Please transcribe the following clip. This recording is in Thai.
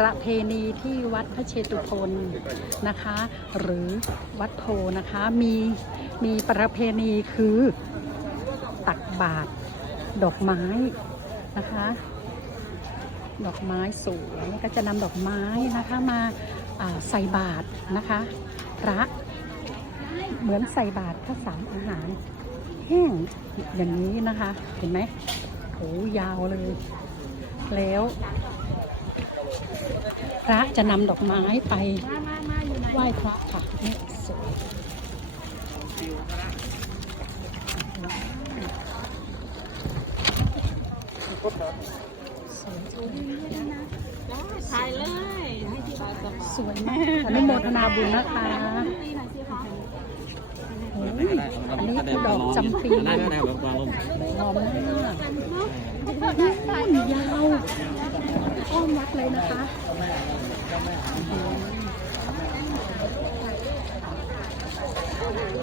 ประเพณีที่วัดพระเชตุพนนะคะ หรือวัดโพนะคะมีมีประเพณีคือตักบาตรดอกไม้นะคะ ดอกไม้สวยก็จะนำดอกไม้นะคะมาาใส่บาตรนะคะพระเหมือนใส่บาตรข้าวสารอาหารแห้งอย่างนี้นะคะ เห็นไหมโหยาวเลย แล้ว ระจะนำดอกไม้ไปไหว้พระค่ะนี่สวยสวยจังถ่ายเลยสวยมากอนุโมทนาบุญนะคะอันนี้คือดอกจำปีนั่นก็ได้แบบวางลมหอมมากยาวอ้อมวัดเลยนะคะ